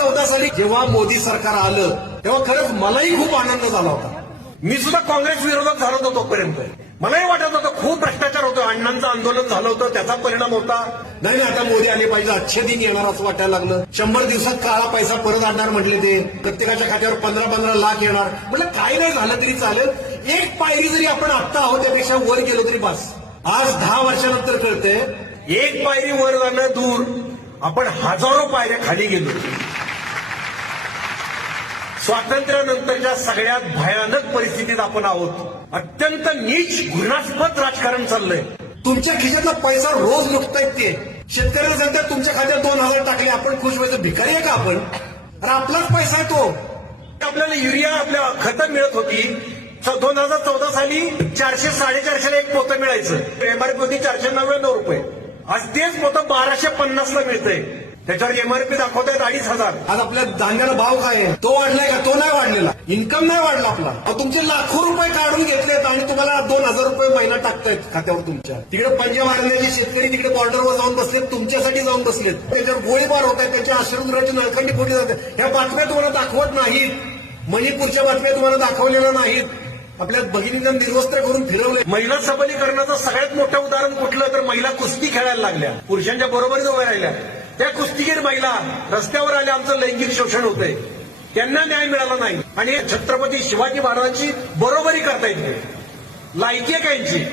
2014 साली जेव्हा मोदी सरकार आलं तेव्हा खरंच मलाही खूप आनंद झाला होता. मी सुद्धा काँग्रेस विरोधात झालो होतो तोपर्यंत. मलाही वाटत होतं खूप भ्रष्टाचार होतो, अण्णांचं आंदोलन झालं होतं, त्याचा परिणाम होता. नाही आता मोदी आले पाहिजे, अच्छे दिन येणार असं वाटायला लागलं. 100 दिवसात काळा पैसा परत आणणार म्हटले ते, प्रत्येकाच्या खात्यावर 15-15 लाख येणार. म्हटलं काही नाही झालं तरी चालेल, एक पायरी जरी आपण आत्ता आहोत त्यापेक्षा वर गेलो तरी बस. आज 10 वर्षानंतर कळतंय एक पायरी वर जाणं दूर, आपण हजारो पायऱ्या खाली गेलो. स्वातंत्र्यानंतरच्या सगळ्यात भयानक परिस्थितीत आपण आहोत. अत्यंत नीच घृणास्पद राजकारण चाललंय. तुमच्या खिशातला पैसा रोज लुटतायत ते. शेतकऱ्याला सांगतात तुमच्या खात्यात 2000 टाकले, आपण खुश व्हायचं? भिकारी आहे का आपण? अरे आपलाच पैसा आहे तो. आपल्याला युरिया आपल्या खतं मिळत होती 2014 साली 400-450 एक पोतं मिळायचं. एमआरपी होती 499 रुपये. आज तेच पोतं 1250 ला मिळतंय. त्याच्यावर एमआरपी दाखवतायत 2500. आज आपल्या धान्याला भाव काय आहे? तो वाढलाय का? तो नाही वाढलेला. इन्कम नाही वाढला आपला. तुमचे लाखो रुपये काढून घेतलेत आणि तुम्हाला 2000 रुपये महिना टाकतायत खात्यावर तुमच्या. तिकडे पंजाब हरियाणाचे शेतकरी तिकडे बॉर्डरवर जाऊन बसलेत, तुमच्यासाठी जाऊन बसलेत. त्याच्यावर गोळीबार होत आहे, त्यांच्या अश्रुधुराची नळखंडी फोडली जाते. ह्या बातम्या तुम्हाला दाखवत नाहीत. मणिपूरच्या बातम्या तुम्हाला दाखवलेल्या नाहीत. आपल्या भगिनींना निर्वस्त्र करून फिरवले. महिला सबलीकरणाचं सगळ्यात मोठं उदाहरण कुठलं तर महिला कुस्ती खेळायला लागल्या, पुरुषांच्या बरोबरीच उभ्या राहिल्या. त्या कुस्तीगीर महिला रस्त्यावर आल्या, आमचं लैंगिक शोषण होतंय, त्यांना न्याय मिळाला नाही आणि छत्रपती शिवाजी महाराजांची बरोबरी करता येते. लायकी आहे का यांची?